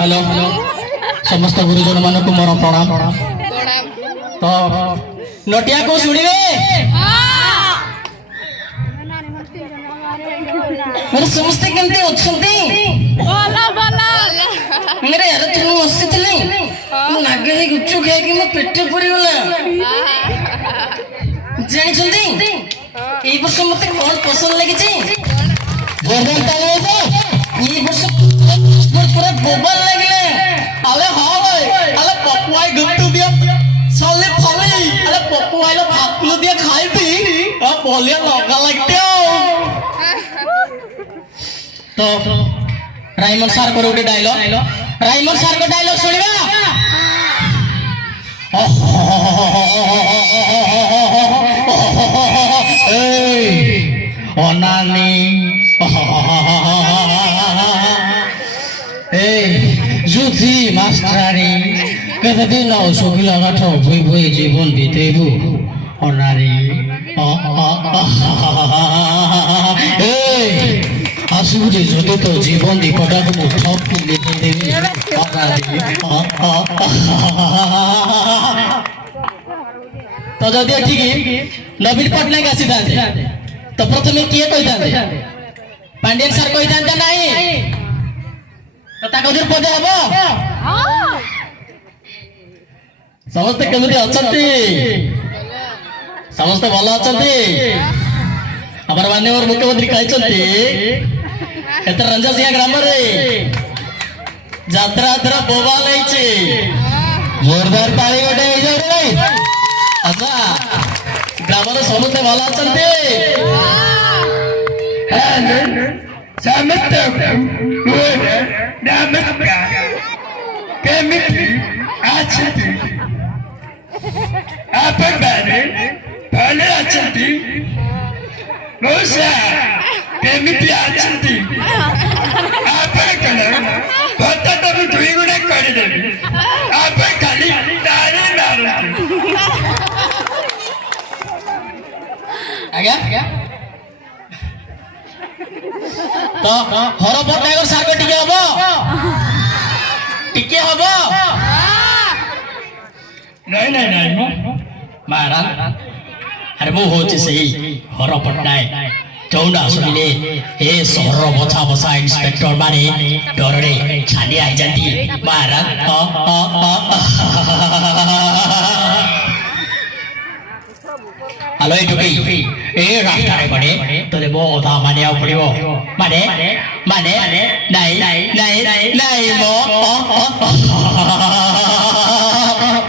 Hello समस्त गुरुजन मान को मोर प्रणाम। तो नटिया को सुनिवे मेरे समस्त केमती अछंती बोला बोला मेरे यार तुम हसितले मु नागे ही गुच्चू खाए कि मो पेट पूरी गला जानि छंती ए वर्ष मते कोन पसंद लागि छी जोरदार ताली दे ई वर्ष पूरा बोबल लागिले अले हां भाई अले पपुआई गुट्टू दिया साले फले अले पपुआई लो फाकलू दिया खाई थी आ बोलिया लगा लगते तो राइमन सर को रोटी डायलॉग राइमन सर को डायलॉग सुनिबा ए ओनानी ए जुथी मास्टारी कतदिन असुखी लगाठ भुई भुई जीवन बितेबु ओनारी ए आसुरी যদি তো জীবন দিকটাকে সব লিখে দেবি তো যদি ঠিক নবীন পটনায়ক আসি থাকে তো প্রথমে কিয়ে কই থাকে পান্ডিয়ান স্যার কই থাকে নাই তো তাকে ওদের পদে হবো সমস্ত কেমতি অছন্তি সমস্ত ভালো অছন্তি আমার মাননীয় মুখ্যমন্ত্রী কইছন্তি এত রঞ্জसिया ग्राम रे যাত্রা যাত্রা बोबा लईचे जोरदार ताली गटे हे जाऊ रे अच्छा ग्राम रे समस्त भालो अछंती समस्त मोर नमस्कार केमिति आछती आपन बारे भले अछती मोसा केमिति आछती आपन कलर भत्ता तो दुई गुणे कर देबी आपन खाली तारे मारती आज्ञा तो हर पट्टायक सार को टिके हबो नहीं नहीं नहीं महाराज अरे मु होची सही हर पट्टायक चौड़ा सुनिले ए सहर बछा बछा इंस्पेक्टर माने डररे छाली आई जाती महाराज हेलो टुकी ए रास्ता रे बड़े तोरे बोधा माने आ पड़ियो माने माने नहीं नहीं नहीं नहीं मो